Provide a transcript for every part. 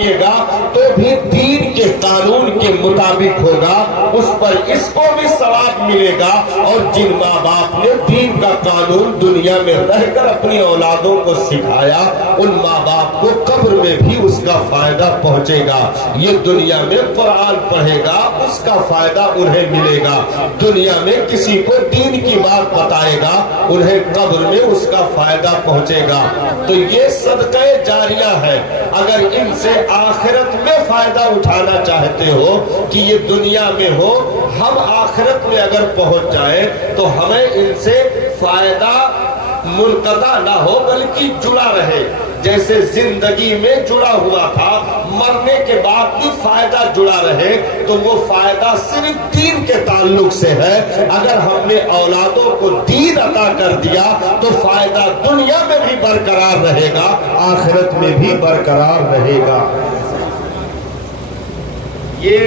کمائیے گا تو بھی دین کے قانون کے مطابق ہوگا، اس پر اس کو بھی ثواب ملے گا، اور جن ماں باپ نے دین کا قانون دنیا میں رہ کر اپنی اولادوں کو سکھایا، ان ماں باپ کو قبر میں بھی اس کا فائدہ پہنچے گا۔ یہ دنیا میں قرآن پڑھے گا، اس کا فائدہ انہیں ملے گا، دنیا میں کسی کو دین کی بات بتائے گا، انہیں قبر میں اس کا فائدہ پہنچے گا۔ تو یہ صدقہ جاریہ ہے۔ اگر ان سے آخرت میں فائدہ اٹھانا چاہتے ہو کہ یہ دنیا میں ہو، ہم آخرت میں اگر پہنچ جائیں تو ہمیں ان سے فائدہ منقطع نہ ہو بلکہ جڑا رہے، جیسے زندگی میں جڑا ہوا تھا، مرنے کے بعد بھی فائدہ جڑا رہے، تو وہ فائدہ صرف دین کے تعلق سے ہے۔ اگر ہم نے اولادوں کو دین عطا کر دیا تو فائدہ دنیا میں بھی برقرار رہے گا، آخرت میں بھی برقرار رہے گا۔ یہ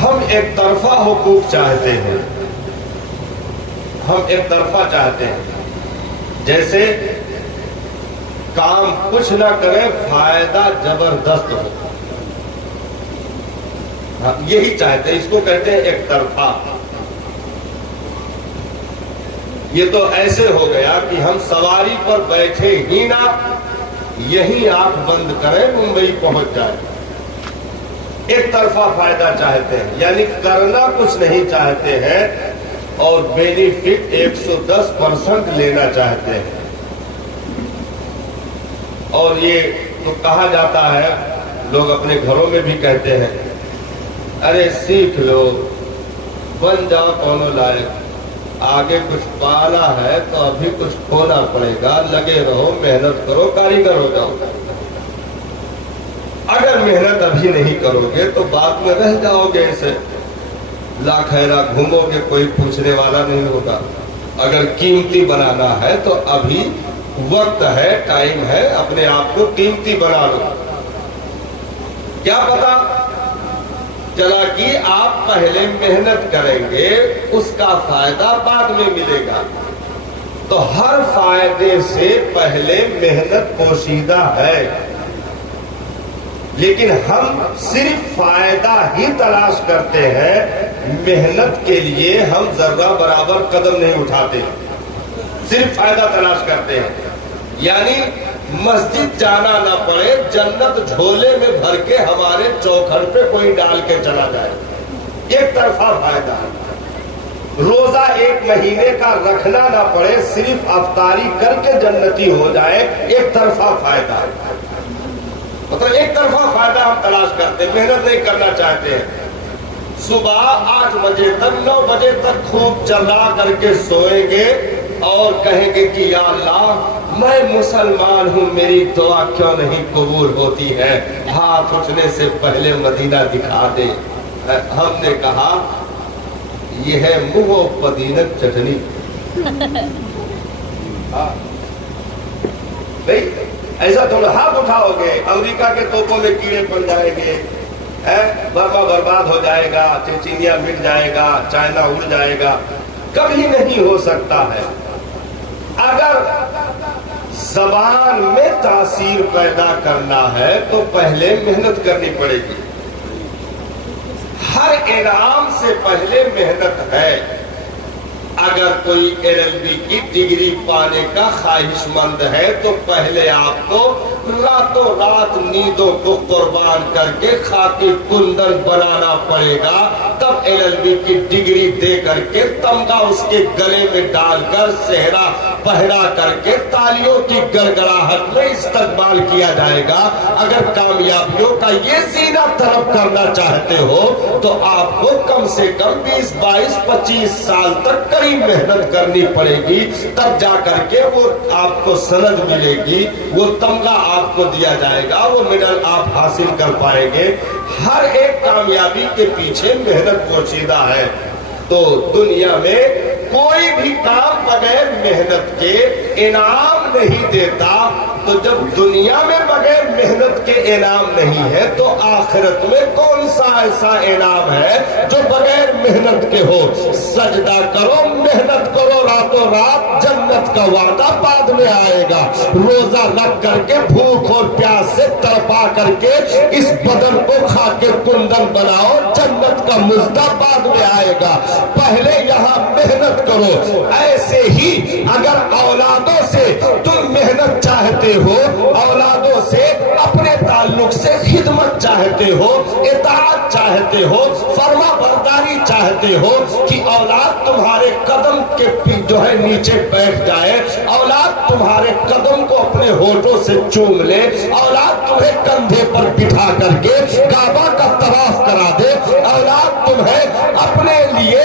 ہم ایک طرفہ حقوق چاہتے ہیں، ہم ایک طرفہ چاہتے ہیں، جیسے کام کچھ نہ کرے فائدہ زبردست ہو، یہی چاہتے ہیں، اس کو کہتے ہیں ایک طرفہ۔ یہ تو ایسے ہو گیا کہ ہم سواری پر بیٹھے ہی نہ، یہی آنکھ بند کریں ممبئی پہنچ جائے۔ ایک طرفہ فائدہ چاہتے ہیں، یعنی کرنا کچھ نہیں چاہتے ہیں اور بینیفٹ 110% لینا چاہتے ہیں۔ اور یہ تو کہا جاتا ہے، لوگ اپنے گھروں میں بھی کہتے ہیں، ارے سیکھ لو، بن جاؤ کونوں لائق، آگے کچھ پانا ہے تو ابھی کچھ کھونا پڑے گا، لگے رہو، محنت کرو، کاریگر ہو جاؤ۔ اگر محنت ابھی نہیں کرو گے تو بعد میں رہ جاؤ گے ایسے، لاکھیرہ گھومو گے، کوئی پوچھنے والا نہیں ہوگا۔ اگر قیمتی بنانا ہے تو ابھی وقت ہے، ٹائم ہے، اپنے آپ کو قیمتی بنا لو۔ کیا پتا چلا کہ آپ پہلے محنت کریں گے، اس کا فائدہ بعد میں ملے گا۔ تو ہر فائدے سے پہلے محنت پوشیدہ ہے، لیکن ہم صرف فائدہ ہی تلاش کرتے ہیں، محنت کے لیے ہم ذرہ برابر قدم نہیں اٹھاتے، صرف فائدہ تلاش کرتے ہیں۔ یعنی مسجد جانا نہ پڑے، جنت جھولے میں بھر کے ہمارے چوکھٹ پہ کوئی ڈال کے چلا جائے، ایک طرفہ فائدہ۔ روزہ 1 مہینے کا رکھنا نہ پڑے، صرف افطاری کر کے جنتی ہو جائے، ایک طرفہ فائدہ۔ مطلب ایک طرفہ فائدہ ہم تلاش کرتے ہیں، محنت نہیں کرنا چاہتے ہیں۔ صبح 8 بجے تک 9 بجے تک خوب چلا کر کے سوئیں گے اور کہیں گے کہ یا اللہ میں مسلمان ہوں، میری دعا کیوں نہیں قبول ہوتی ہے، ہاتھ اٹھنے سے پہلے مدینہ دکھا دے۔ ہم نے کہا یہ ہے منہ و پدینت چٹنی، نہیں ایسا تم ہاتھ اٹھاؤ گے، امریکہ کے توپوں میں کیڑے پڑ جائیں گے، برما برباد ہو جائے گا، چچینیا مٹ جائے گا، چائنا اڑ جائے گا، کبھی نہیں ہو سکتا ہے۔ اگر زبان میں تاثیر پیدا کرنا ہے تو پہلے محنت کرنی پڑے گی، ہر انعام سے پہلے محنت ہے۔ اگر کوئی LLB کی ڈگری پانے کا خواہش مند ہے تو پہلے آپ کو راتوں رات نیندوں کو قربان کر کے خاکی کندن بنانا پڑے گا، تب LLB کی ڈگری دے کر کے تمغہ اس کے گلے میں ڈال کر صحرا پہنا کر کے تالیوں کی گڑگڑاہٹ میں استقبال کیا جائے گا۔ اگر کامیابیوں کا یہ زینہ طلب کرنا چاہتے ہو تو آپ کو کم سے کم 20 22 25 سال تک محنت کرنی پڑے گی، تب جا کر کے وہ آپ کو سند ملے گی، وہ تمغہ آپ کو دیا جائے گا، وہ میڈل آپ حاصل کر پائیں گے۔ ہر ایک کامیابی کے پیچھے محنت پوشیدہ ہے۔ تو دنیا میں کوئی بھی کام بغیر محنت کے انعام نہیں دیتا، تو جب دنیا میں بغیر محنت کے انعام نہیں ہے تو آخرت میں کون سا ایسا انعام ہے جو بغیر محنت کے ہو؟ سجدہ کرو، محنت کرو راتوں رات، جنت کا وعدہ بعد میں آئے گا۔ روزہ رکھ کر کے بھوک اور پیاس سے تڑپا کر کے اس بدن کو کھا کے کندن بناؤ، جنت کا مزدہ بعد میں آئے گا۔ پہلے یہاں محنت کرو۔ ایسے ہی اگر اولادوں سے تم محنت چاہتے ہو، اولادوں سے اپنے تعلق سے خدمت چاہتے ہو، اطاعت چاہتے ہو، فرما برداری چاہتے ہو کہ اولاد تمہارے قدم کے جو ہے نیچے بیٹھ جائے، اولاد تمہارے قدم کو اپنے ہونٹوں سے چوم لے، اولاد تمہیں کندھے پر بٹھا کر کے کعبہ کا طواف کرا دے، اولاد تمہیں اپنے لیے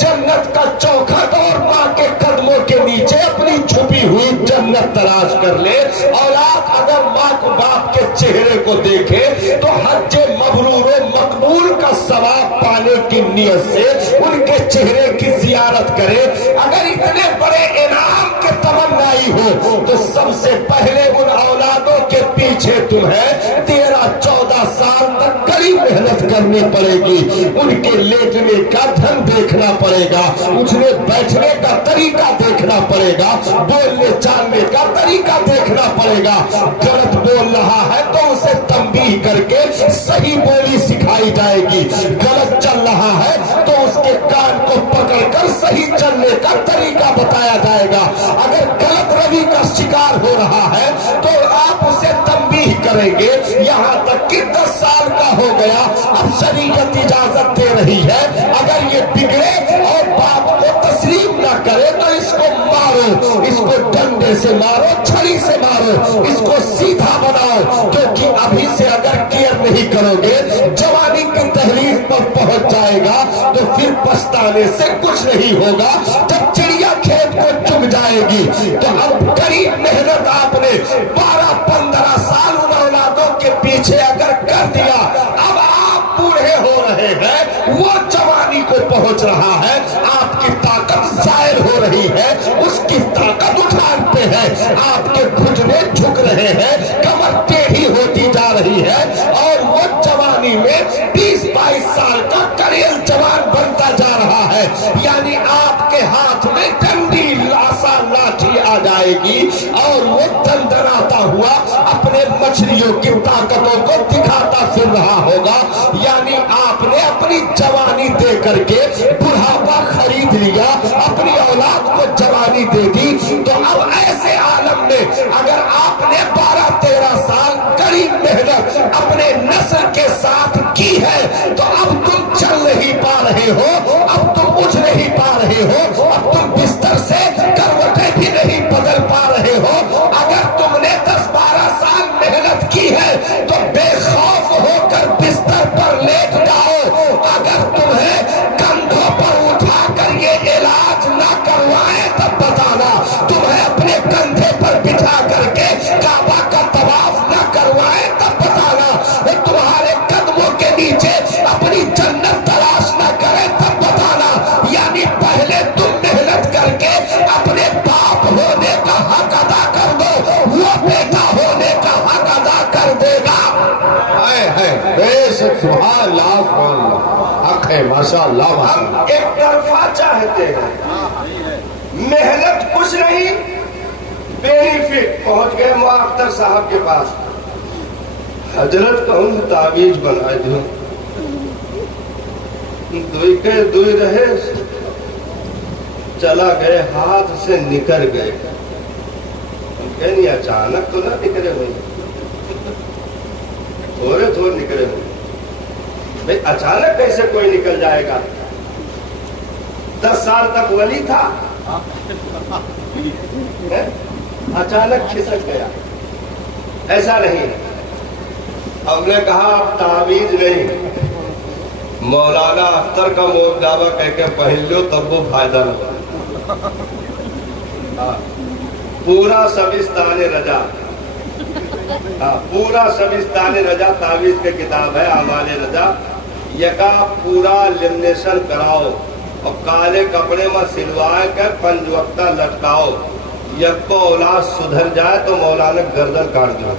جنت کا چوکھٹ اور ماں کے قدموں کے نیچے اپنی چھپی ہوئی جنت تلاش کر لے، اولاد اگر ماں کو باپ کے چہرے کو دیکھے تو حج مبرور و مقبول کا ثواب پانے کی نیت سے ان کے چہرے کی زیارت کرے۔ اگر اتنے بڑے انعام کے تمنائی ہو تو سب سے پہلے ان اولادوں کے پیچھے تمہیں 13-14 سال تک کڑی محنت کرنی پڑے گی۔ ان کے لیٹنے کا ڈھنگ دیکھنا پڑے گا، اٹھنے بیٹھنے کا طریقہ دیکھنا پڑے گا، بولنے چالنے کا طریقہ دیکھنا پڑے گا۔ غلط بول رہا ہے تو اسے تنبیہ کر کے صحیح بولی سکھائی جائے گی، غلط چل رہا ہے تو اس کے کان کو پکڑ کر صحیح چلنے کا طریقہ بتایا جائے گا۔ اگر غلط روی کا شکار ہو رہا ہے تو آپ اسے تنبیہ کریں گے۔ یہاں تک کہ 10 سال کا ہو گیا، اب شریعت اجازت دے رہی ہے اگر یہ بگڑے اور بات کو تسلیم نہ کرے تو اس کو مارو، اس کو ڈنڈے سے مارو، چھری سے مارو، اس کو سیدھا بناؤ، کیونکہ ابھی سے اگر کیئر نہیں کرو گے جوانی کی تحریر پر پہنچ جائے گا تو پھر پچھتانے سے کچھ نہیں ہوگا۔ جب چڑیا کھیت کو چگ جائے گی تو اب قریب محنت آپ نے 12-15 سال ان اولادوں کے پیچھے اگر کر دیا، اب آپ بوڑھے ہو رہے ہیں، وہ جوانی کو پہنچ رہا ہے، آپ کی طاقت ظاہر ہو رہی ہے، اس کی طاقت اٹھان پہ ہے، آپ کے گھٹنے جھک رہے ہیں، کمر ٹیڑھی ہوتی جا رہی ہے اور وہ جوانی میں 20-22 سال کا کریل جوان بنتا جا رہا ہے۔ یعنی آپ کے ہاتھ میں ڈنڈی لاسا لاٹھی آ جائے گی اور وہ دندناتا ہوا اپنے مچھلیوں کی طاقتوں کو دکھاتا پھر رہا ہوگا۔ یعنی آپ نے اپنی جوانی دے کر کے بڑھاپا خرید لیا، اپنی اولاد کو جوانی دے دی، تو اب ایسے عالم میں اگر آپ نے 12-13 سال کڑی محنت اپنے نسل کے ساتھ کی ہے تو اب تم چل نہیں پا رہے ہو، اب تم اٹھ نہیں پا رہے ہو، اب تم بستر سے کروٹیں بھی نہیں بدل پا رہے ہو۔ اگر تم نے 10-12 سال محنت کی ہے تو بے خوف ہو کر بستر پر لیٹ جاؤ۔ اگر تمہیں کندھوں پر اٹھا کر یہ علاج نہ کروائے تب بتانا، تمہیں اپنے کندھے پر بٹھا کر کے کعبہ کا طواف نہ کروائے تب بتانا، تمہارے قدموں کے نیچے اپنی جنت تلاش نہ کرے تب بتانا۔ یعنی پہلے تم محنت کر کے اپنے باپ ہونے کا حق ادا کر دو، وہ بیٹا ہونے کا حق ادا کر دے گا۔ سبحان اللہ، سبحان اللہ، حق ہے، ماشاء اللہ۔ ہم ایک طرفہ چاہتے ہیں، محنت کچھ نہیں، بینیفٹ۔ پہنچ گئے مؤخر صاحب کے پاس، حضرت کا ان تعویذ بنا دو، دوئی کے دوئی رہے، چلا گئے، ہاتھ سے نکل گئے۔ کہنی اچانک تو نہ نکلے ہوئی، تھوڑے تھوڑے نکلے ہوئے۔ بھئی اچانک کیسے کوئی نکل جائے گا؟ 10 سال تک ولی تھا، اچانک کھسک گیا، ایسا نہیں۔ ہم نے کہا آپ تعویذ نہیں، مولانا اختر کا موجودہ کہہ کے پہن لو تب وہ فائدہ نہ ہوا۔ پورا سبستان رجا، پورا سبستان رجا تعویذ کے کتاب ہے، اعمال رجا، یکا پورا لیمنیشن کراؤ اور کالے کپڑے میں سلوائے کر 5 وقتہ لٹکاؤ، یک کو اولاد سدھر جائے تو مولانا گردن کاٹ دو۔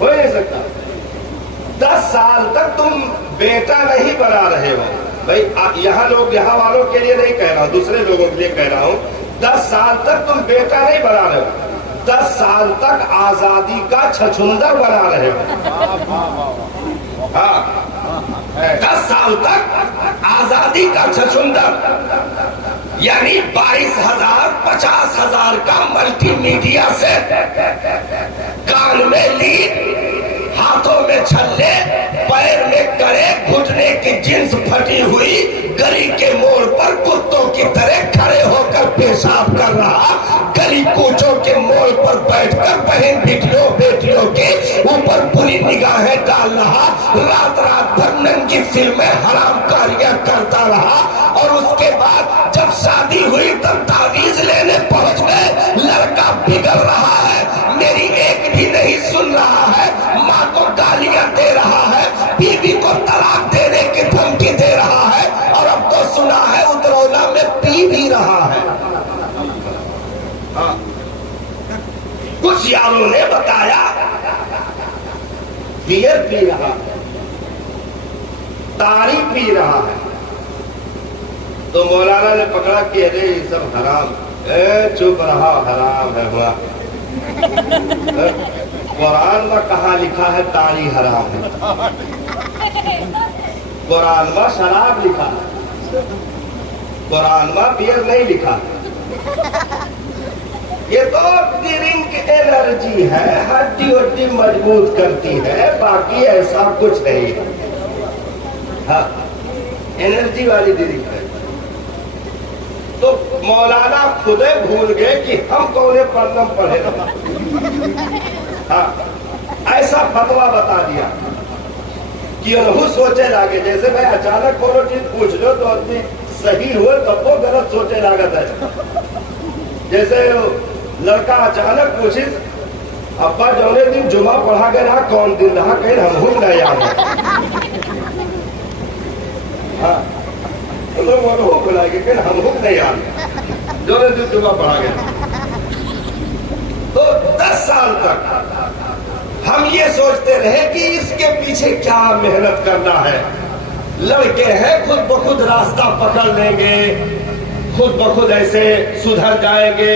ہو نہیں سکتا. 10 سال تک تم بیٹا نہیں بنا رہے ہو. بھائی یہاں والوں کے لیے نہیں کہہ رہا ہوں, دوسرے لوگوں کے لیے کہہ رہا ہوں. 10 سال تک تم بیٹا نہیں بنا رہے ہو, 10 سال تک آزادی کا چھچھندر بنا رہے ہو. ہاں 10 سال تک آزادی کا چھچھندر, یعنی 22,000 50,000 کا ملٹی میڈیا سے, کان میں لیڈ, ہاتھوں میں چھلے, پیر میں کڑے, گھٹنے کی جنس پھٹی ہوئی, گلی کے موڑ پر کتوں کی طرح کھڑے ہو کر پیشاب کر رہا, گلی کوچوں کے موڑ پر بیٹھ کر بہن بیٹیوں کے اوپر بری نگاہیں ڈال رہا, رات بھر ننگی فلمیں حرام کاریاں کرتا رہا, اور اس کے بعد جب شادی ہوئی تب تعویذ لینے پہنچ گئے, لڑکا بگڑ رہا ہے, میری ایک بھی نہیں سن رہا ہے, ماں کو گالیاں دے رہا ہے, بیوی کو طلاق دینے کی دھمکی دے رہا ہے, اور اب تو سنا ہے اترولہ میں پی بھی رہا ہے. کچھ یاروں نے بتایا بیئر پی رہا ہے, تاری پی رہا ہے. تو مولانا نے پکڑا کہ ارے یہ سب حرام, چپ رہا, حرام ہے ہوا. قرآن میں کہاں لکھا ہے تاری حرام ہے؟ قرآن میں شراب لکھا ہے, قرآن میں بیئر نہیں لکھا. یہ تو ڈرنک انرجی ہے, ہڈی وڈی مضبوط کرتی ہے, باقی ایسا کچھ نہیں. ہاں انرجی والی ڈرنک ہے. تو مولانا خود بھول گئے کہ ہم کون پڑھم پڑھے. ہاں ایسا فتوا بتا دیا کہ انہوں سوچے لاگے, جیسے میں اچانک کوئی چیز پوچھ لو تو آدمی صحیح ہوئے تب وہ غلط سوچے لاگت ہے. جیسے لڑکا اچانک پوچھے ابا جونے دن جمعہ پڑھا گیا رہا کون دن رہا, کہیں ہم ہوں نہ یاد ہے. ہاں بلائے گے کہ ہم ہوں نہیں یاد جو نے دن جمعہ پڑھا گیا. تو 10 سال تک ہم یہ سوچتے رہے کہ اس کے پیچھے کیا محنت کرنا ہے. لڑکے ہیں خود بخود راستہ پکڑ لیں گے, خود بخود ایسے سدھر جائیں گے.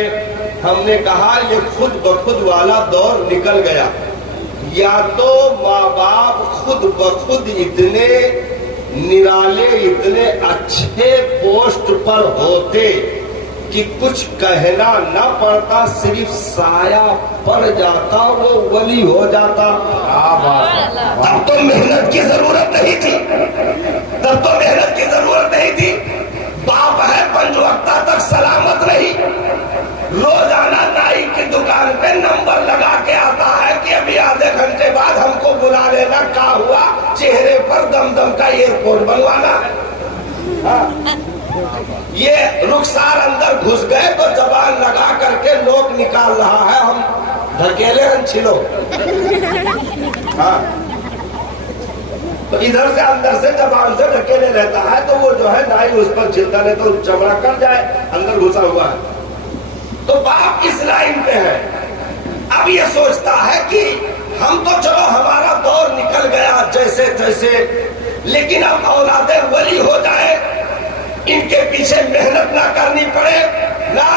ہم نے کہا یہ خود بخود والا دور نکل گیا. یا تو ماں باپ خود بخود اتنے نرالے, اتنے اچھے پوسٹ پر ہوتے کہ کچھ کہنا نہ پڑتا, صرف سایہ پڑ جاتا, وہ ولی ہو جاتا. تب تو محنت کی ضرورت نہیں تھی, تب تو محنت کی ضرورت نہیں تھی. باپ ہے 5 وقتہ تک سلامت رہی, روزانہ نائی کی دکان پہ نمبر لگا کے آتا ہے کہ ابھی آدھے گھنٹے بعد ہم کو بلا لینا, کیا ہوا, چہرے پر دم دم کا ایئرپورٹ بنوانا. یہ رخسار اندر گھس گئے تو زبان لگا کر کے لوگ نکال رہا ہے, ہم دھکیلے ہم چھلو. تو ادھر سے اندر سے زبان سے دھکیلے رہتا ہے, تو وہ جو ہے نائی اس پر چھلتا نہیں تو چمڑا کٹ جائے, اندر گھسا ہوا ہے. تو باپ اس لائن پہ ہے. اب یہ سوچتا ہے کہ ہم تو چلو ہمارا دور نکل گیا جیسے تیسے, لیکن اب اولادیں ولی ہو جائے, ان کے پیچھے محنت نہ کرنی پڑے. نہ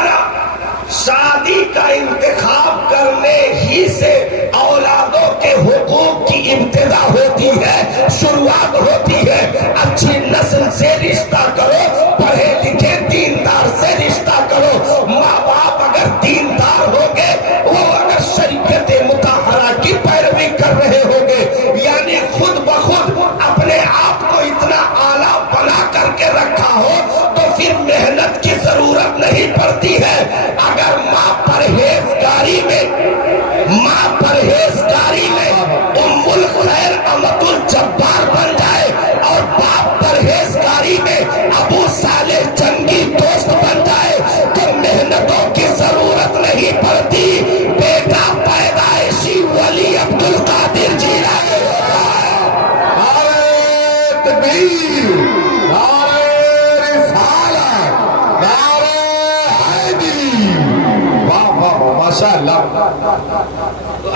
شادی کا انتخاب کرنے ہی سے اولادوں کے حقوق کی ابتدا ہوتی ہے, شروعات ہوتی ہے. اچھی نسل سے رشتہ کرو, پڑھے لکھے دیندار سے رشتہ کرو. ماں باپ اگر دیندار ہوں گے, وہ اگر شریعت مطہرہ کی پیروی کر رہے ہوں گے, یعنی خود بخود اپنے آپ کو اتنا اعلیٰ بنا کر کے رکھا ہو, تو پھر محنت کی ضرورت نہیں پڑتی ہے. اگر ماں پرہیزگاری میں ام الخیر امت الجبار بن جائے, اور باپ پرہیزگاری میں ابو صالح جنگی دوست بن جائے, تو محنتوں کی ضرورت نہیں پڑتی. بیٹا پیدائشی ولی عبد القادر جیلانی ہوتا ہے. نعرہ تکبیر, نعرہ رسالت, نعرہ حیدری. واہ واہ ماشاء اللہ.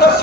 10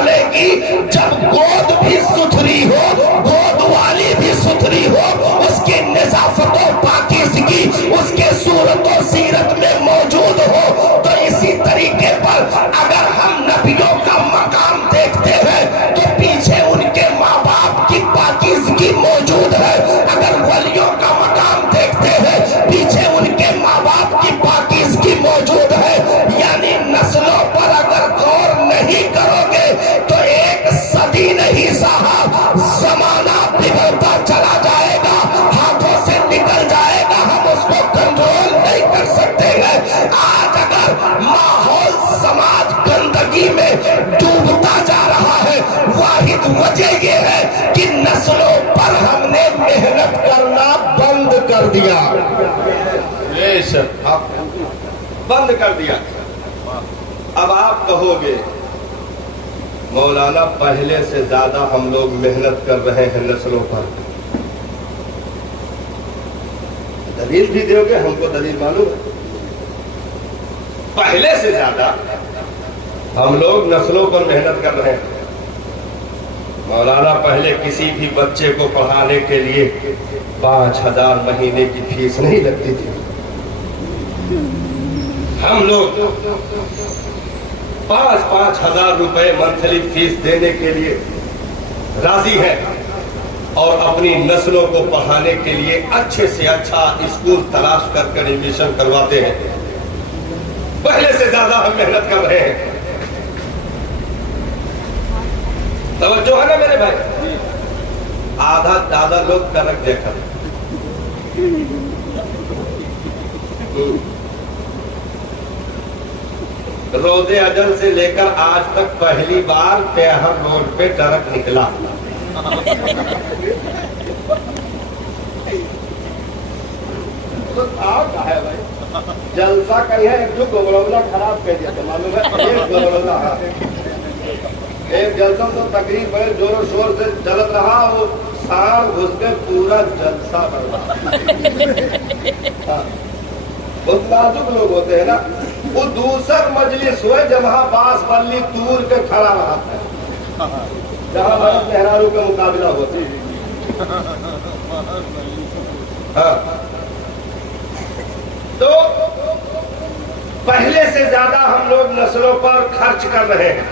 پلے گی جب گود بھی ستھری ہو، گود والی بھی ستھری ہو، اس کی نظافت و پاکیزگی اس کے صورت و سیرت میں موجود ہو۔ تو اسی طریقے پر اگر ہم نبیوں کا مقام دیکھتے ہیں تو پیچھے ان کے ماں باپ کی پاکیزگی موجود ہے، اگر ولیوں کا مقام دیکھتے ہیں پیچھے ان کے ماں باپ کی پاکیزگی موجود ہے۔ یعنی نسلوں پر اگر غور نہیں کرو گے تو ایک صدی نہیں صاحب، زمانہ بگڑتا چلا جائے گا، ہاتھوں سے نکل جائے گا، ہم اس کو کنٹرول نہیں کر سکتے ہیں۔ آج اگر ماحول سماج گندگی میں ڈوبتا جا رہا ہے، واحد وجہ یہ ہے کہ نسلوں پر ہم نے محنت کرنا بند کر دیا، بند کر دیا۔ اب آپ کہو گے مولانا پہلے سے زیادہ ہم لوگ محنت کر رہے ہیں نسلوں پر، دلیل بھی دو گے؟ ہم کو دلیل معلوم ہے، پہلے سے زیادہ ہم لوگ نسلوں پر محنت کر رہے ہیں۔ مولانا پہلے کسی بھی بچے کو پڑھانے کے لیے 5,000 مہینے کی فیس نہیں لگتی تھی، ہم لوگ 5,000 روپے منتھلی فیس دینے کے لیے راضی ہیں اور اپنی نسلوں کو پڑھانے کے لیے اچھے سے اچھا اسکول تلاش کر ایڈمیشن کرواتے ہیں۔ پہلے سے زیادہ ہم محنت کر رہے ہیں، توجہ ہے نا میرے بھائی؟ آدھا زیادہ لوگ ٹرک دیکھا، روز اجل سے لے کر آج تک پہلی بار تیہر روڈ پہ ٹرک نکلا۔ جلسہ کہیں ہے، ایک جو گمرولا خراب کر دیا تھا، معلوم ہے؟ ایک گمرولا، ایک جلسہ تو تقریب بڑے زور و شور سے چلت رہا، وہ سار گھس کے پورا جلسہ برباد۔ بہت نازک لوگ ہوتے ہیں نا، وہ دوسر مجلس ہوئے جہاں باس بلی تور کے کھڑا رہا ہے، جہاں بھرت مہرارو کا مقابلہ ہوتا ہے۔ تو پہلے سے زیادہ ہم لوگ نسلوں پر خرچ کر رہے ہیں،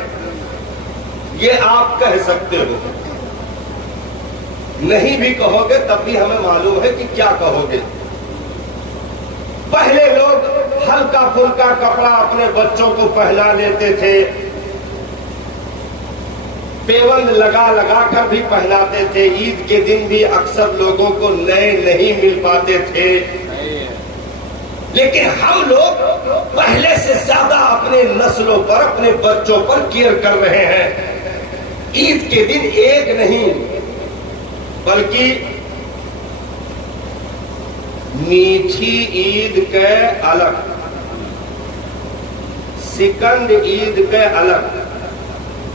یہ آپ کہہ سکتے ہو، نہیں بھی کہو گے تب بھی ہمیں معلوم ہے کہ کیا کہو گے۔ پہلے لوگ ہلکا پھلکا کپڑا اپنے بچوں کو پہنا لیتے تھے، پیوند لگا لگا کر بھی پہناتے تھے، عید کے دن بھی اکثر لوگوں کو نئے نہیں مل پاتے تھے، لیکن ہم لوگ پہلے سے زیادہ اپنے نسلوں پر، اپنے بچوں پر کیئر کر رہے ہیں۔ عید کے دن ایک نہیں بلکہ میٹھی عید کے الگ، سکنڈ عید کے الگ،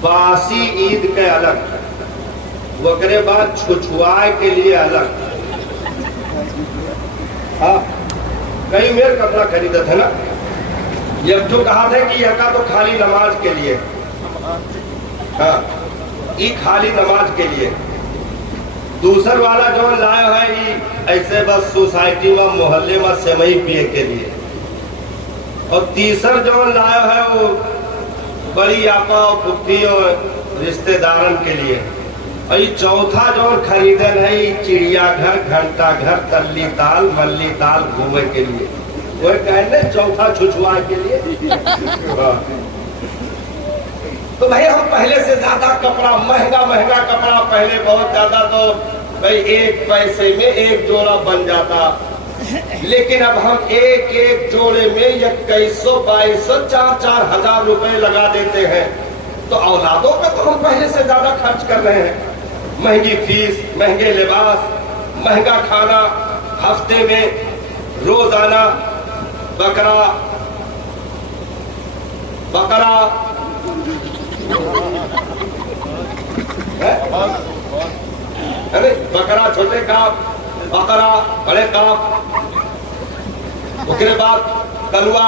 باسی عید کے الگ، وکرے بعد چھچوائے کے لیے الگ۔ ہاں کئی میر کپڑا خریدا تھا نا، یہ جو کہا تھا کہ یکا تو خالی نماز کے لیے، ہاں یہ خالی نماز کے لیے، دوسر والا جو لایا ہے یہ ایسے بس سوسائٹی میں محلے میں سمئی پیے کے لیے، اور تیسر جو لایا ہے وہ بڑی آپا اور پھپھی اور رشتے دارن کے لیے، اور یہ چوتھا جو خریدن ہے یہ چڑیا گھر، گھنٹا گھر، تلی تال، ملی تال گھومے کے لیے، وہ کہنے چوتھا چھچوائے کے لیے۔ تو بھائی ہم پہلے سے زیادہ کپڑا، مہنگا مہنگا کپڑا، پہلے بہت زیادہ تو بھائی 1 پیسے میں 1 جوڑا بن جاتا، لیکن اب ہم ایک ایک جوڑے میں 2100 2200 4 ہزار روپے لگا دیتے ہیں۔ تو اولادوں پہ تو ہم پہلے سے زیادہ خرچ کر رہے ہیں، مہنگی فیس، مہنگے لباس، مہنگا کھانا، ہفتے میں روزانہ بکرا بکرا چھوٹے کاپ، بکرا بڑے کاپ، اس کے بعد کلوا،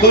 2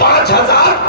5,000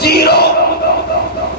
0,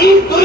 1-2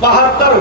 72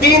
3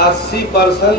80%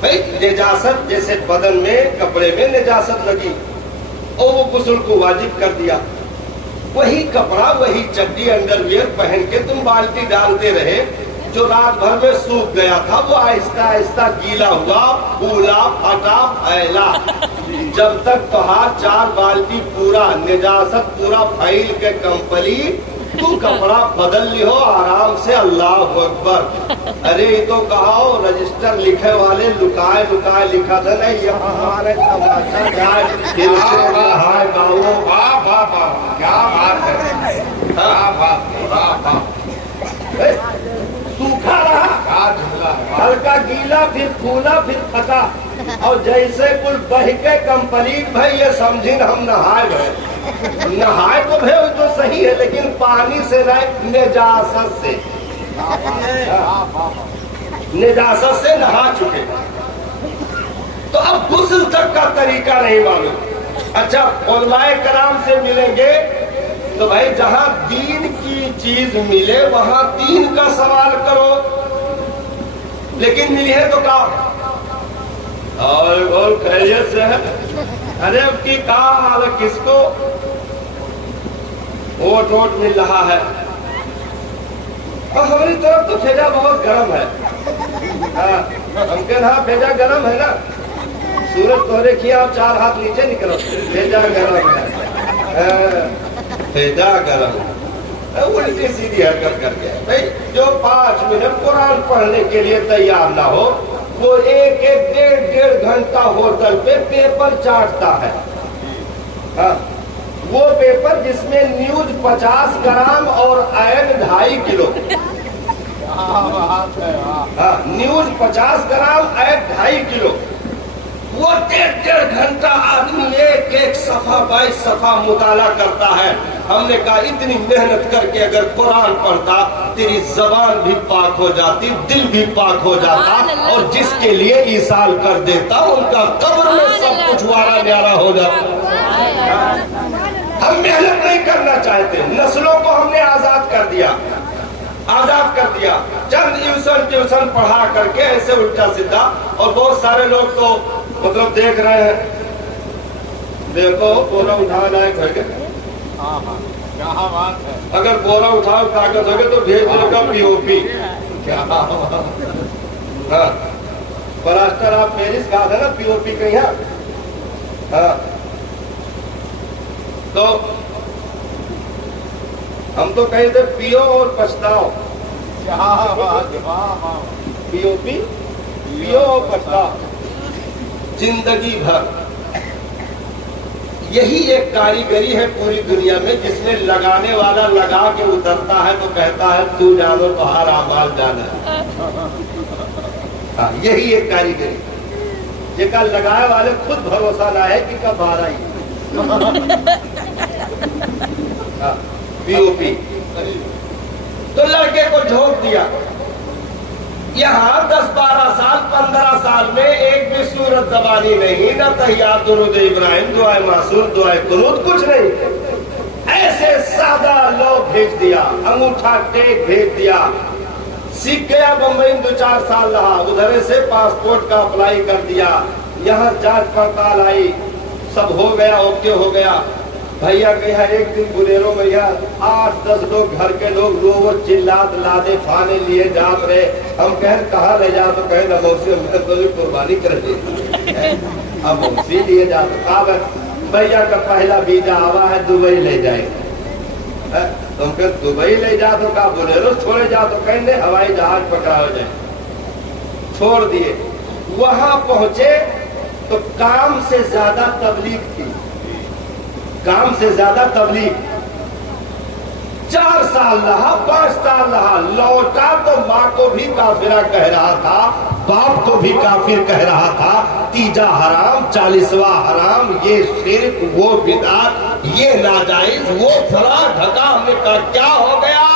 بھائی نجاست جیسے بدن میں کپڑے میں نجاست لگی اور وہ غسل کو واجب کر دیا، وہی کپڑا وہی چڈی انڈر ویئر پہن کے تم بالٹی ڈالتے رہے، جو رات بھر میں سوکھ گیا تھا وہ آہستہ آہستہ گیلا ہوا، پھولا، پھٹا، پھیلا، جب تک کہا 4 بالٹی پورا نجاست پورا پھیل کے کمپلیٹ، تم کپڑا بدل لیو آرام سے، اللہ اکبر۔ ارے یہ تو کہا رجسٹر لکھے والے لکائے لکائے لکھا تھا نا، یہاں ہمارے تماشا جائے دل سے نہائے باؤ۔ واہ واہ واہ، کیا بات ہے، کیا بات ہے، واہ واہ، سوکھا رہا، کیا جملہ ہے، ہلکا گیلا، پھر پھولا، پھر پھٹا، اور جیسے کل بہ کے کمپلیٹ بھائی یہ سمجھیں ہم نہائے گئے۔ نہائے تو بھائی تو صحیح ہے لیکن پانی سے نہ، نجاست سے، نجاست سے نہا چکے، تو اب غسل تک کا طریقہ نہیں معلوم۔ اچھا علماء کرام سے ملیں گے تو بھائی جہاں دین کی چیز ملے وہاں دین کا سوال کرو، لیکن ملی ہے تو کہا اور خیریت سے ہے، ارے اب کی کہا حال کس کو ووٹ مل رہا ہے، اور ہماری طرف تو بھیجا بہت گرم ہے، ہم کے ہاں بھیجا گرم ہے نا، سورج توڑے کیا آپ 4 ہاتھ نیچے نکلو، بھیجا گرم ہے، بھیجا گرم ہے، الٹی سیدھی حرکت کر کے بھائی جو 5 منٹ قرآن پڑھنے کے لیے تیار نہ ہو وہ 1-1 ڈیڑھ گھنٹہ ہوٹل پہ پیپر چاٹتا ہے، وہ پیپر جس میں نیوز 50 گرام اور آئرن 2.5 کلو، نیوز 50 گرام آئرن 2.5 کلو، وہ 1.5 گھنٹہ آدمی ایک صفحہ 22 صفحہ مطالعہ کرتا ہے۔ ہم نے کہا اتنی محنت کر کے اگر قرآن پڑھتا تیری زبان بھی پاک ہو جاتی، دل بھی پاک ہو جاتا، اور جس کے لیے ایصال کر دیتا ان کا قبر میں سب کچھ وارا نیارا ہو جاتا۔ ہم محنت نہیں کرنا چاہتے، نسلوں کو ہم نے آزاد کر دیا، چند ٹیوشن پڑھا کر کے ایسے الٹا سیدھا، اور بہت سارے لوگ تو مطلب دیکھ رہے ہیں، دیکھو بورا اٹھا لائے گھر کے، کیا بات ہے، اگر بورا اٹھاؤ طاقت ہوگی تو بھیج دے گا پی او پی، پلاسٹر آپ پیرس کہا تھا نا، پی او پی کہیں ہاں، تو ہم تو کہیں تھے پیو اور پچھتاؤ، پی او پی، پیو اور پچھتاؤ زندگی بھر۔ یہی ایک کاریگری ہے پوری دنیا میں جس میں لگانے والا لگا کے اترتا ہے تو کہتا ہے تو جانو تو ہر اعمال جانا ہے، ہاں یہی ایک کاریگری، جس کا لگائے والے خود بھروسہ نہ ہے کہ کب آ رہی، پی او پی۔ تو لڑکے کو جھونک دیا، یہاں 10-12 سال 15 سال میں ایک بھی سورت زبانی نہیں، نہ تحیات درود ابراہیم، دعائے معصوم، دعائے قنوت، کچھ نہیں، ایسے سادہ لوگ بھیج دیا، انگوٹھا ٹیک بھیج دیا، سیکھ گیا، بمبئی 2-4 سال رہا، ادھر سے پاسپورٹ کا اپلائی کر دیا، یہاں جانچ پڑتال آئی، سب ہو گیا، اوکے ہو گیا، بھیا کہا ایک دن بلیرو میں 8-10 لوگ گھر کے لوگ رو چلات لادے فانے لیے جات رہے، ہم کہیں کہاں لے جا تو کہیں موسی قربانی کر دی، اب موسی لیے جا تو اب بھیا کا پہلا ویزا آوا ہے دبئی لے جائے، تم کہ دبئی لے جا تو کہا بلیرو چھوڑے جا تو کہیں ہوائی جہاز پکڑا ہو جائے، چھوڑ دیے، وہاں پہنچے تو کام سے زیادہ تبلیغ تھی، کام سے زیادہ تبلیغ، 4 سال رہا، 5 سال رہا، لوٹا تو ماں کو بھی کافرہ کہہ رہا تھا، باپ کو بھی کافر کہہ رہا تھا، 30 حرام 40واں حرام، یہ شرک، وہ بدعت، یہ ناجائز، وہ فلاں ڈھکا، ہم نے کہا کیا ہو گیا؟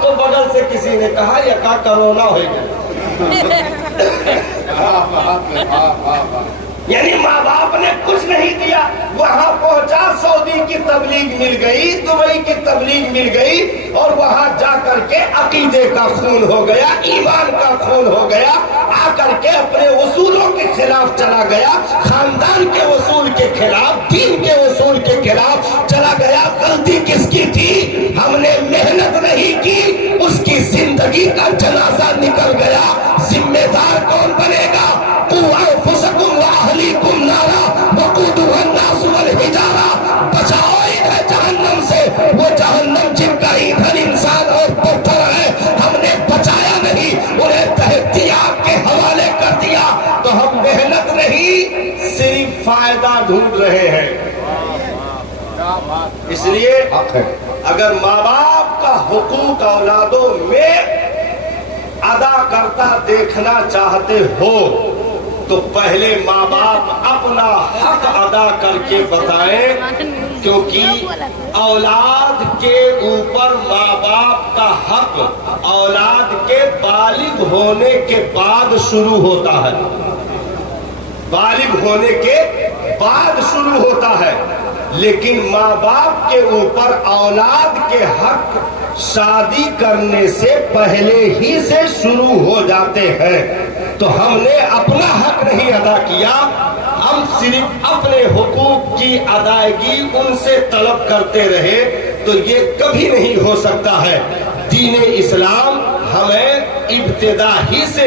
تو بغل سے کسی نے کہا یہ کہا کرونا ہو گیا، یعنی ماں باپ نے کچھ نہیں دیا، وہاں پہنچا، سعودی کی تبلیغ مل گئی، دبئی کی تبلیغ مل گئی، اور وہاں جا کر کے عقیدے کا خون ہو گیا، ایمان کا خون ہو گیا، آ کر کے اپنے اصولوں کے خلاف چلا گیا، خاندان کے اصول کے خلاف، دین کے اصول کے خلاف چلا گیا۔ غلطی کس کی تھی؟ ہم نے محنت نہیں کی، اس کی زندگی کا جنازہ نکل گیا۔ ذمہ دار کون بنے گا؟ قوا انفسکم واہلیکم نارا وقودها الناس والحجارہ، بچاؤ انہیں جہنم سے، وہ جہنم جن کا ایندھن انسان اور پتھر ہے، ہم نے بچایا نہیں، انہیں تہتیاب کے حوالے کر دیا۔ تو ہم محنت نہیں، صرف فائدہ ڈھونڈ رہے ہیں۔ اس لیے اگر ماں باپ کا حقوق اولادوں میں ادا کرتا دیکھنا چاہتے ہو تو پہلے ماں باپ اپنا حق ادا کر کے بتائیں، کیونکہ اولاد کے اوپر ماں باپ کا حق اولاد کے بالغ ہونے کے بعد شروع ہوتا ہے، بالغ ہونے کے بعد شروع ہوتا ہے، لیکن ماں باپ کے اوپر اولاد کے حق شادی کرنے سے پہلے ہی سے شروع ہو جاتے ہیں۔ تو ہم نے اپنا حق نہیں ادا کیا، ہم صرف اپنے حقوق کی ادائیگی ان سے طلب کرتے رہے، تو یہ کبھی نہیں ہو سکتا ہے۔ دین اسلام ہمیں ابتدا ہی سے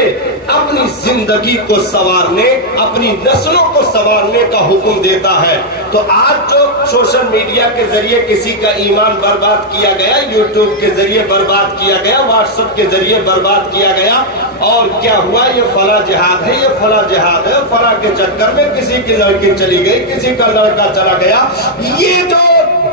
اپنی زندگی کو سنوارنے، اپنی نسلوں کو سنوارنے کا حکم دیتا ہے۔ تو آج جو سوشل میڈیا کے ذریعے کسی کا ایمان برباد کیا گیا، یوٹیوب کے ذریعے برباد کیا گیا، واٹس ایپ کے ذریعے برباد کیا گیا، اور کیا ہوا، یہ فلاں جہاد ہے، یہ فلاں جہاد ہے، فلاں کے چکر میں کسی کی لڑکی چلی گئی، کسی کا لڑکا چلا گیا، یہ جو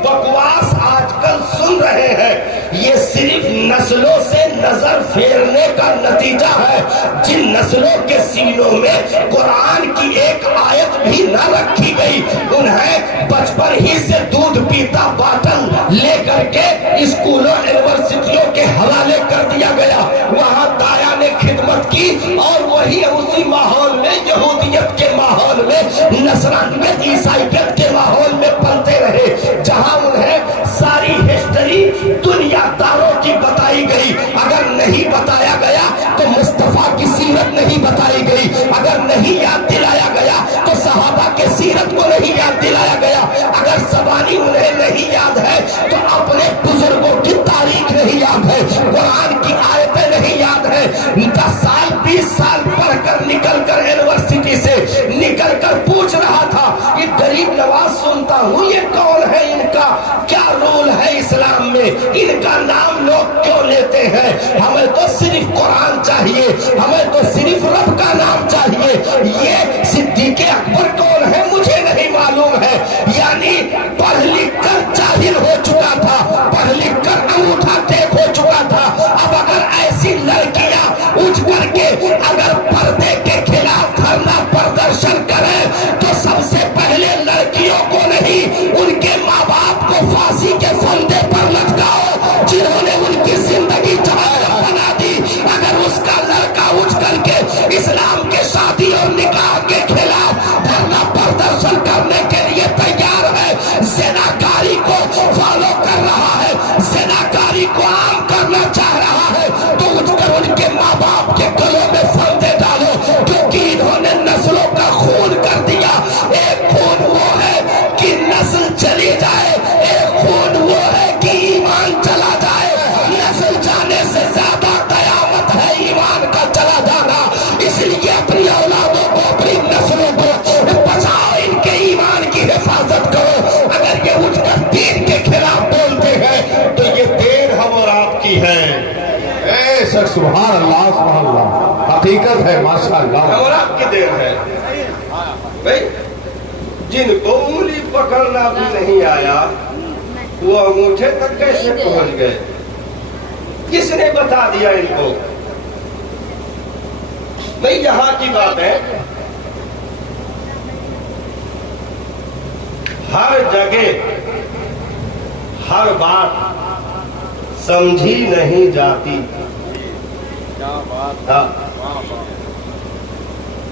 بکواس آج کل سن رہے ہیں، یہ صرف نسلوں سے نظر پھیرنے کا نتیجہ ہے۔ جن نسلوں کے سینوں میں قرآن کی ایک آیت بھی نہ رکھی گئی، انہیں بچپن ہی سے دودھ پیتا باٹل لے کر کے اسکولوں یونیورسٹیوں کے حوالے کر دیا گیا، وہاں دایا نے خدمت کی، اور وہی اسی ماحول میں، یہودیت کے ماحول میں، نصرانیت عیسائیت کے ماحول میں پلتے رہے، جہاں انہیں ساری ہسٹری دنیا داروں کی بتائی گئی۔ اگر نہیں بتایا گیا تو مصطفیٰ کی سیرت نہیں بتائی گئی، اگر نہیں یاد دلایا گیا تو صحابہ کے سیرت کو نہیں یاد دلایا گیا، اگر زبانی انہیں نہیں یاد ہے تو اپنے بزرگوں کی تاریخ نہیں یاد ہے، قرآن کی آیتیں نہیں یاد ہے۔ 10 سال 20 سال پڑھ کر نکل کر یونیورسٹی سے نکل کر پوچھ رہا تھا، یہ غریب نواز سنتا ہوں، یہ کون ہے، ان کا کیا رول ہے اسلام میں، ان کا نام لوگ کیوں لیتے ہیں، ہمیں تو صرف قرآن چاہیے، ہمیں تو صرف رب کا نام چاہیے۔ یہ صدیق اکبر کون ہے مجھے نہیں معلوم ہے، یعنی پڑھ لکھ کر جاہل ہو چکا تھا، پڑھ لکھ کر انگوٹھا ٹیک ہو چکا تھا۔ اب اگر ایسی لڑکیاں اٹھ کر کے اگر پردے کے خلاف دھرنا پردرشن کریں تو سب سے پہلے لڑکیوں کو نہیں، ان کے ماں باپ کو پھانسی کے پھندے پر لٹکاؤ، جنہوں نے ان کی زندگی جہنم بنا دی۔ اگر اس کا لڑکا اٹھ کر کے اسلام کے شادی اور نکاح کے خلاف دھرنا پردرشن کرنے کے لیے تیار ہے، زناکاری کو فالو کر رہا ہے، زناکاری کو عام کرنا چاہ رہا ہے، تو اٹھ کر ان کے ماں باپ کے گلوں میں پھندے ڈالو، کیونکہ انہوں نے نسلوں کا خون کر دیا۔ ایک خون وہ ہے کہ نسل چلی جائے، ایک خون وہ ہے کہ ایمان چلا جائے۔ نسل جانے سے زیادہ قیامت ہے ایمان کا چلا جانا، اس لیے اپنی اولادوں کو، اپنی نسلوں کو بچاؤ، ان کے ایمان کی حفاظت کرو۔ اگر یہ اٹھ کر دین کے خلاف بولتے ہیں تو یہ دین ہم اور آپ کی ہے۔ اے شخص سبحان اللہ، سبحان اللہ، حقیقت ہے، ماشاءاللہ، ہم اور آپ کی دین ہے۔ بھائی جن کو انگلی پکڑنا بھی نہیں آیا وہ انگوٹھے تک کیسے پہنچ گئے؟ کس نے بتا دیا ان کو؟ بھائی یہاں کی بات ہے، ہر جگہ ہر بات سمجھی نہیں جاتی۔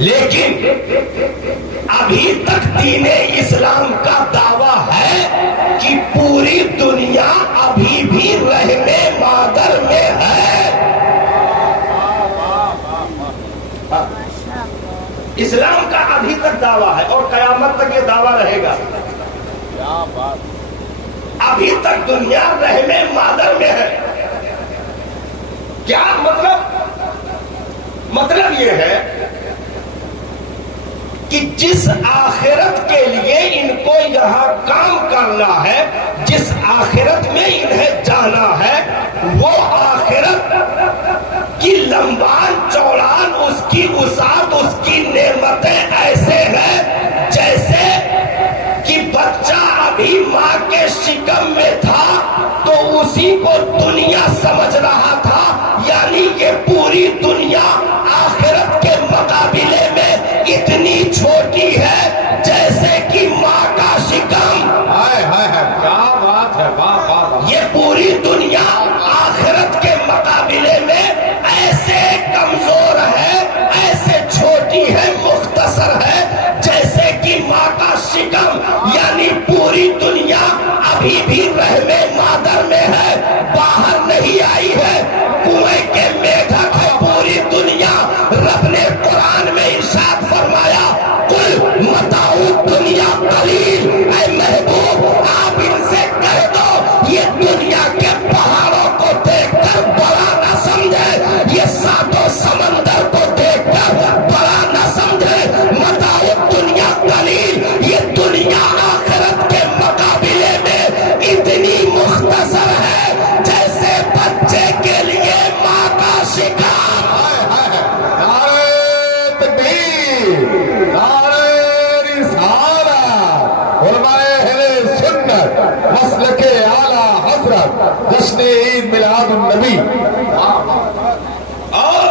لیکن ابھی تک دین اسلام کا دعویٰ ہے کہ پوری دنیا ابھی بھی رحم مادر میں ہے. اسلام کا ابھی تک دعویٰ ہے اور قیامت تک یہ دعویٰ رہے گا. ابھی تک دنیا رحم مادر میں ہے. کیا مطلب یہ ہے کہ جس آخرت کے لیے ان کو یہاں کام کرنا ہے، جس آخرت میں انہیں جانا ہے، وہ آخرت کی لمبان چوڑان، اس کی وسعت، اس کی نعمتیں ایسے ہیں جیسے کہ بچہ ابھی ماں کے شکم میں تھا تو اسی کو دنیا سمجھ رہا تھا. یعنی یہ پوری دنیا آخرت کے مقابلے میں اتنی چھوٹی ہے جیسے کہ ماں کا شکم. ہائے ہائے ہائے، کیا بات ہے، واہ واہ واہ. یہ پوری دنیا آخرت کے مقابلے میں ایسے کمزور ہے، ایسے چھوٹی ہے، مختصر ہے جیسے کہ ماں کا شکم. یعنی پوری دنیا ابھی بھی رحم مادر میں ہے، باہر نہیں آئی ہے، کنویں کے میڈک ہے پوری دنیا. رب نے قرآن میں ارشاد فرمایا قل متاع الدنیا قلیل. اے محبوب آپ ان سے کہہ دو یہ دنیا کے پہاڑوں کو دیکھ کر بڑا نہ سمجھے، یہ ساتوں سمندر کو دیکھ کر بڑا نہ سمجھے. متاع الدنیا قلیل، یہ دنیا آخرت کے مقابلے میں اتنی مختصر ہے جیسے بچے کے لیے ماں کا شکار. نعرہ تکبیر، نعرہ رسالت، علماء اہل سنت، مسلک اعلیٰ حضرت، جشن عید میلاد النبی. اور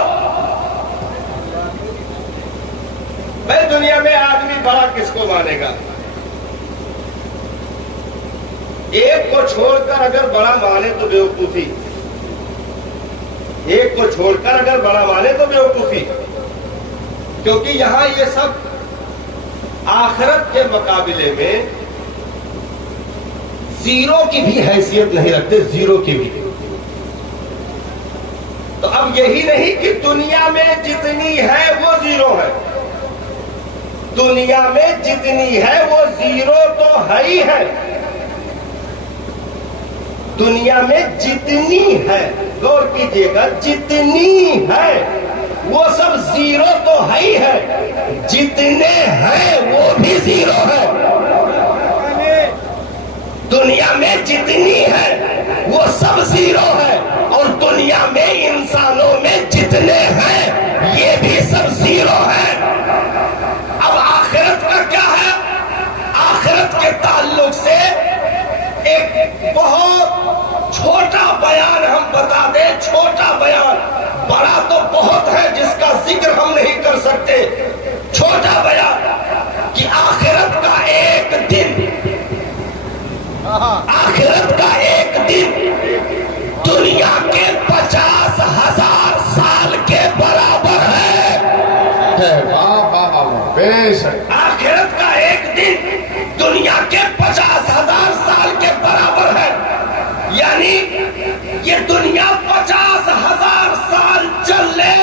میں دنیا میں آدمی بڑا کس کو مانے گا؟ ایک کو چھوڑ کر اگر بڑا مانے تو بیوقوفی، ایک کو چھوڑ کر اگر بڑا مانے تو بیوقوفی. کیونکہ یہاں یہ سب آخرت کے مقابلے میں زیرو کی بھی حیثیت نہیں رکھتے، زیرو کی بھی. تو اب یہی نہیں کہ دنیا میں جتنی ہے وہ زیرو ہے، دنیا میں جتنی ہے وہ زیرو تو ہے ہی ہے. دنیا میں جتنی ہے، غور کیجئے گا، جتنی ہے وہ سب زیرو تو ہے ہی ہے، جتنے ہیں وہ بھی زیرو ہے. دنیا میں جتنی ہے وہ سب زیرو ہے، اور دنیا میں انسانوں میں جتنے ہیں یہ بھی سب زیرو ہے. اب آخرت کا کیا ہے؟ آخرت کے تعلق سے ایک بہت چھوٹا بیان ہم بتا دیں، چھوٹا بیان. بڑا تو بہت ہے جس کا ذکر ہم نہیں کر سکتے. چھوٹا بیان کہ آخرت کا ایک دن، آخرت کا ایک دن دنیا کے 50,000 سال کے برابر ہے. واہ واہ واہ، بے شک. آخرت کا ایک دن دنیا کے 50,000 سال کے برابر ہے. یعنی یہ دنیا 50,000 سال چل لے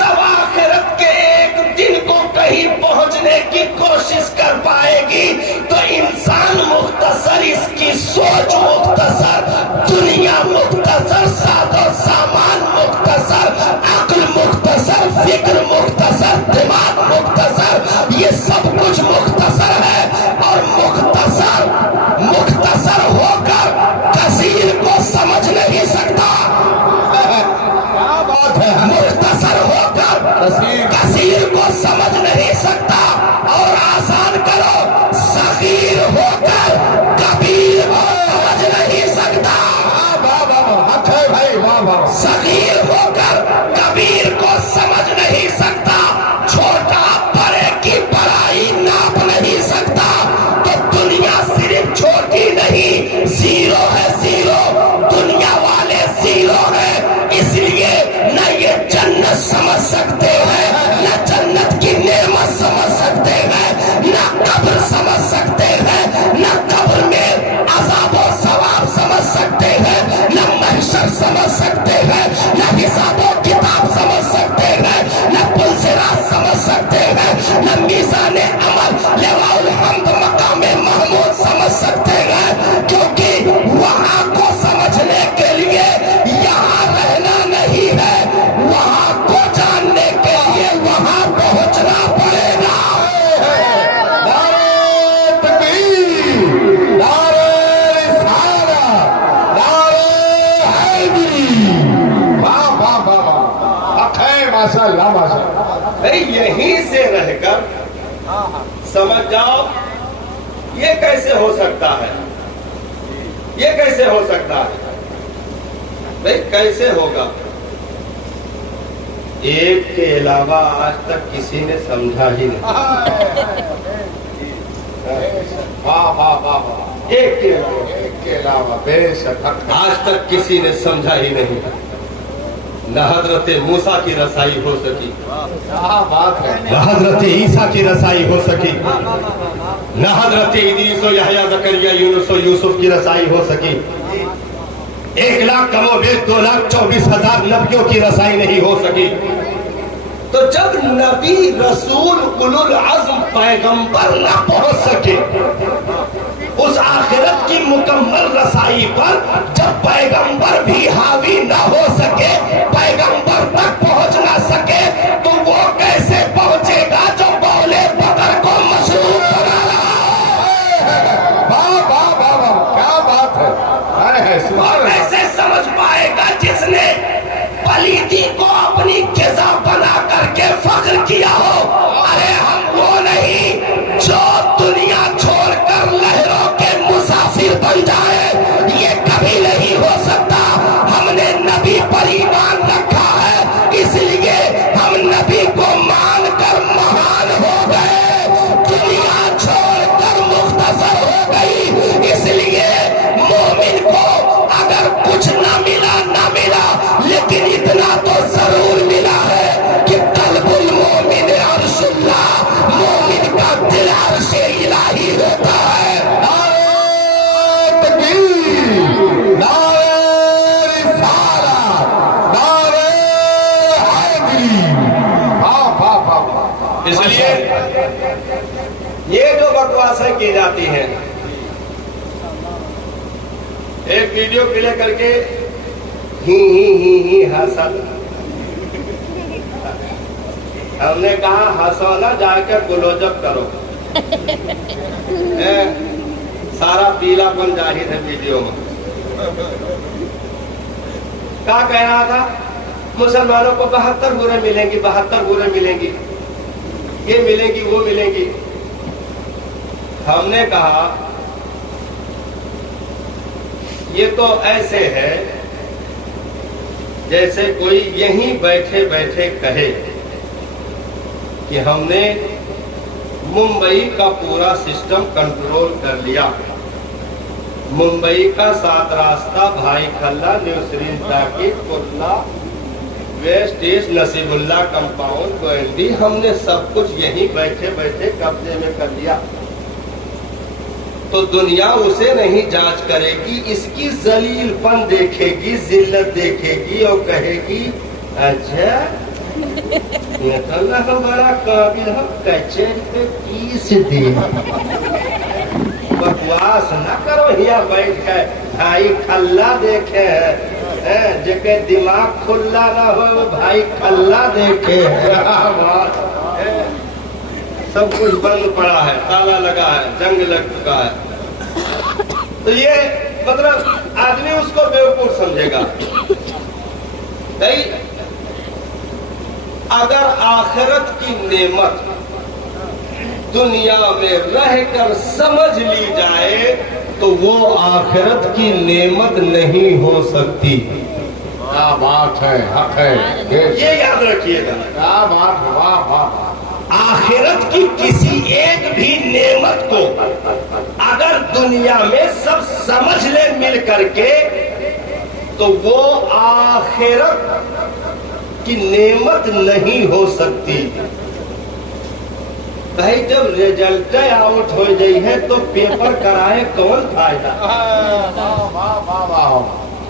تب آخرت کے ایک دن کو کہیں پہنچنے کی کوشش کر پائے گی. تو انسان مختصر، اس کی سوچ مختصر، دنیا مختصر، ساز و سامان مختصر، عقل مختصر، فکر مختصر، دماغ مختصر، یہ سب کچھ مختصر ہے. اور مختصر ہو کر کثیر کو سمجھ نہیں سکتا. کیا بات ہے، مختصر ہو کر کثیر کو سمجھ نہیں سکتا. اور آسان کرو، صغیر ہو کر کبیر کو سمجھ نہیں سکتا. صغیر ہو کر کبیر کو سمجھ نہیں سکتا. چھوٹا بڑے کی بڑائی ناپ نہیں سکتا. تو دنیا صرف چھوٹی نہیں، زیرو ہے، زیرو. دنیا والے زیرو ہے، اس لیے نہ یہ جنت سمجھ سکتے ہیں، نہ جنت کی نعمت دفتر سمجھ سکتے ہیں، نہ حساب و کتاب سمجھ سکتے ہیں، نہ پلسرات سمجھ سکتے ہیں، نہ میزان عمل لواء الحمد مقام محمود سمجھ سکتے ہیں، کیونکہ وہاں کو سمجھنے کے لیے یہاں رہنا نہیں ہے، وہاں کو جاننے کے لیے وہاں پہنچنا پڑے گا۔ یہیں سے رہ کر سمجھ جاؤ یہ کیسے ہو سکتا ہے، یہ کیسے ہو سکتا ہے بھائی، کیسے ہوگا؟ ایک کے علاوہ آج تک کسی نے سمجھا ہی نہیں، ایک کے علاوہ بے شک آج تک کسی نے سمجھا ہی نہیں۔ نہ حضرت موسیٰ کی رسائی ہو سکی، نہ حضرت عیسیٰ کی رسائی ہو سکی، نہ حضرت ادریس و یحییٰ زکریا یونس و یوسف کی رسائی ہو سکی، 1,00,000 کم و بیش 2,24,000 نبیوں کی رسائی نہیں ہو سکی۔ تو جب نبی رسول اولو العزم پیغمبر نہ پہنچ سکے اس آخرت کی مکمل رسائی پر، جب پیغمبر بھی حاوی نہ ہو سکے، پیغمبر تک پہنچ نہ سکے، تو وہ کیسے پہنچے گا جو بولے بدر کو مشروع بنا رہا ہے؟ کیا بات ہے! اور ایسے سمجھ پائے گا جس نے پلیتی کو اپنی غذا بنا کر کے فخر کیا ہو۔ ارے ہم وہ نہیں جو دنیا چھوڑ کر لہروں کے مسافر بن جائے، یہ کبھی نہیں ہو سکتا۔ ہم نے نبی پر ایمان رکھا ہے، اس لیے ہم نبی کو مان کر مہان ہو گئے۔ دنیا چھوڑ کر مختصر ہو گئی، اس لیے مومن کو اگر کچھ نہ ملا نہ ملا، لیکن اتنا تو ضرور ملا ہے کہ قلب المومن عرش اللہ، مومن کا دل عرش الہی ہوتا ہے۔ نعرہ تکبیر، نعرہ رسالت، نعرہ حیدری۔ اس لیے یہ جو بکواسیں کی جاتی ہیں، ایک ویڈیو پلے کر کے ہی حسن، ہم نے کہا ہنسو نہ، جا کے گلوجب کرو۔ سارا پیلا پن ظاہر ہے ویڈیو میں۔ کیا کہہ رہا تھا؟ مسلمانوں کو 72 حوریں ملیں گی، 72 حوریں ملیں گی، یہ ملیں گی وہ ملیں گی۔ ہم نے کہا یہ تو ایسے ہے جیسے کوئی یہیں بیٹھے بیٹھے کہے کہ ہم نے ممبئی کا پورا سسٹم کنٹرول کر لیا، ممبئی کا 7 راستہ، بھائی کھلا، نیو سرین ٹاکی، کرلا، ویسٹ ایسٹ، نصیب اللہ کمپاؤنڈ، گوئندی، ہم نے سب کچھ یہیں بیٹھے بیٹھے قبضے میں کر لیا۔ تو دنیا اسے نہیں جانچ کرے گی، اس کی ذلیل پن دیکھے گی، ذلت دیکھے گی اور کہے گی اچھا یہ تو اللہ بڑا قابل ہم کچر پہ 30 دن۔ بکواس نہ کرو، ہیا بیٹھ کے بھائی کھلا دیکھے ہیں، جگہ دماغ کھلا نہ ہو بھائی کھلا دیکھے ہیں۔ سب کچھ بند پڑا ہے، تالا لگا ہے، جنگ لگ چکا ہے۔ تو یہ مطلب آدمی اس کو بیوقوف سمجھے گا۔ اگر آخرت کی نعمت دنیا میں رہ کر سمجھ لی جائے تو وہ آخرت کی نعمت نہیں ہو سکتی۔ کیا بات ہے، حق ہے، یہ یاد رکھیے گا۔ کیا بات ہے، واہ واہ۔ آخرت کی کسی ایک بھی نعمت کو اگر دنیا میں سب سمجھ لے مل کر کے تو وہ آخرت کی نعمت نہیں ہو سکتی۔ بھائی جب ریزلٹ آؤٹ ہو گئی ہے تو پیپر کرائے کون فائدہ؟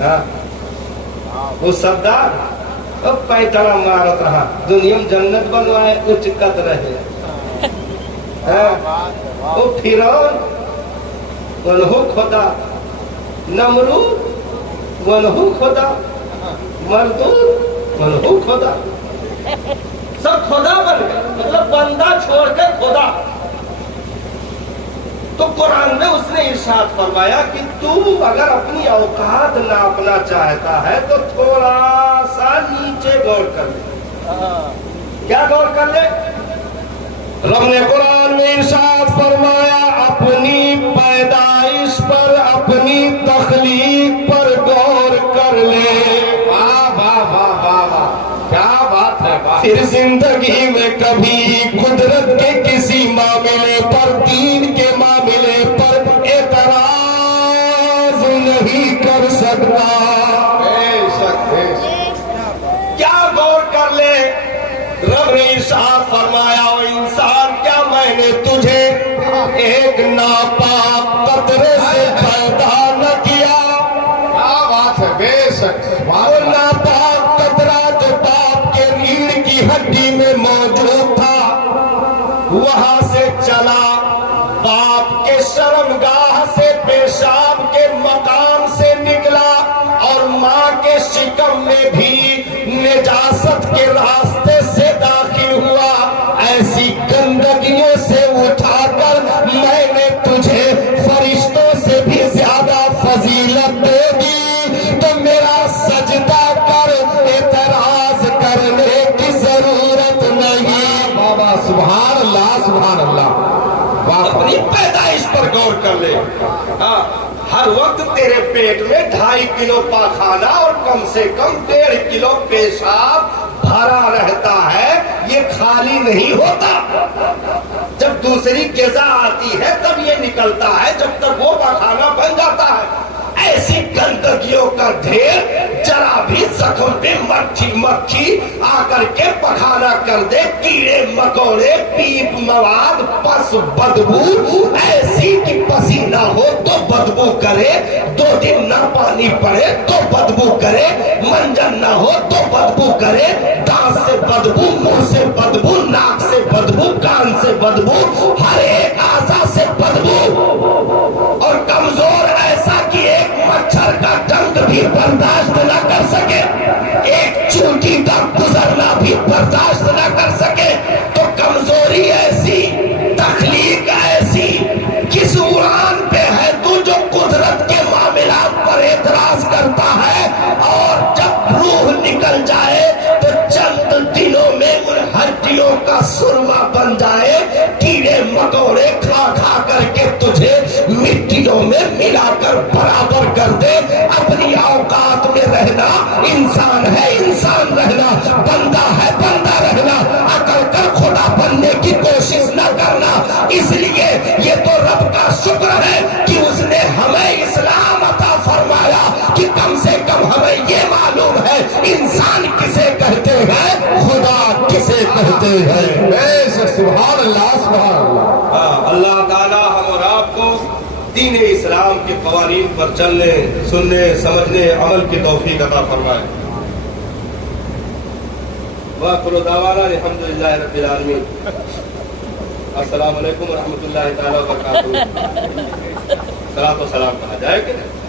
ہاں وہ سردار اب پیٹڑا مارت رہا دنیا میں جنت بنوائے اچکت رہے وہ فرعون ونہو خدا نمرود ونہو خدا مردود ونہو خدا سب خدا بن گئے مطلب بندہ چھوڑ کے خدا تو قرآن میں اس نے ارشاد فرمایا کہ تو اگر اپنی اوقات ناپنا چاہتا ہے تو تھوڑا سا نیچے غور کر لے کیا غور کر لے رب نے قرآن میں ارشاد فرمایا اپنی پیدائش پر اپنی تخلیق پر غور کر لے واہ واہ واہ واہ واہ کیا بات ہے پھر زندگی میں کبھی قدرت کے کسی معاملے پر دین کے معاملے پر اعتراض نہیں کر سکتا بے شک کیا غور کر لے رب نے ارشاد فرمایا او انسان کیا میں نے تجھے ایک ناپاک قطرے سے پیدا نہ کیا کیا بات ہے بے شک وہ ناپاک قطرہ جو باپ کے ریڑھ کی ہڈی میں موجود تھا وہاں سے چلا باپ کے شرمگاہ سے پیشاب کے مقام سے نکلا اور ماں کے شکم میں بھی نجاست کے راستے سے داخل ہوا ایسی گندگیوں سے اٹھا کر میں نے تجھے فرشتوں سے بھی زیادہ فضیلت دے دی تو میرا سجدہ کر اعتراض کرنے کی ضرورت نہیں بابا سبحان اللہ سبحان اللہ اپنی پیدائش پر غور کر لے ہاں ہر وقت تیرے پیٹ میں 2.5 کلو پاخانہ اور کم سے کم 1.5 کلو پیشاب بھرا رہتا ہے یہ خالی نہیں ہوتا جب دوسری غذا آتی ہے تب یہ نکلتا ہے جب تک وہ پاخانہ بن جاتا ہے ایسی گندگیوں کا ڈھیر ذرا بھی زخم پہ مکھی آ کر کے پخانا کر دے کیڑے مکوڑے پیپ مواد پس بدبو ایسی کہ پسینہ ہو تو بدبو کرے 2 دن نہ پانی پڑے تو بدبو کرے منجن نہ ہو تو بدبو کرے دانت سے بدبو منہ سے بدبو ناک سے بدبو کان سے بدبو ہر ایک اعضاء سے بدبو اور کمزور ایسا کہ ایک مچھر کا ڈنک بھی برداشت نہ کر سکے ایک چونٹی کا گزرنا بھی برداشت نہ کر سکے تو کمزوری ایسی تخلیق ایسی کس عنوان پہ ہے تو جو قدرت کے معاملات پر اعتراض کرتا ہے اور جب روح نکل جائے تو چند دنوں میں ان ہڈیوں کا سرما بن جائے کیڑے مکوڑے کھا کھا کر کے تجھے مٹیوں میں ملا کر برابر کر دے اپنی اوقات میں رہنا انسان ہے انسان رہنا بندہ ہے بندہ رہنا عقل کر خدا بننے کی کوشش نہ کرنا اس لیے یہ تو رب کا شکر ہے کہ اس نے ہمیں اسلام عطا فرمایا کہ کم سے کم ہمیں یہ معلوم ہے انسان کسے کہتے ہیں خدا کسے کہتے ہیں سبحان اللہ سبحان اللہ اللہ تعالی ہم اور آپ کو دین اسلام کے قوانین پر چلنے سننے سمجھنے عمل کی توفیق عطا فرمائے وآخر دعوانا الحمدللہ رب العالمین السلام علیکم ورحمۃ اللہ تعالی وبرکاتہ صلاۃ و سلام کہا جائے کہ نہیں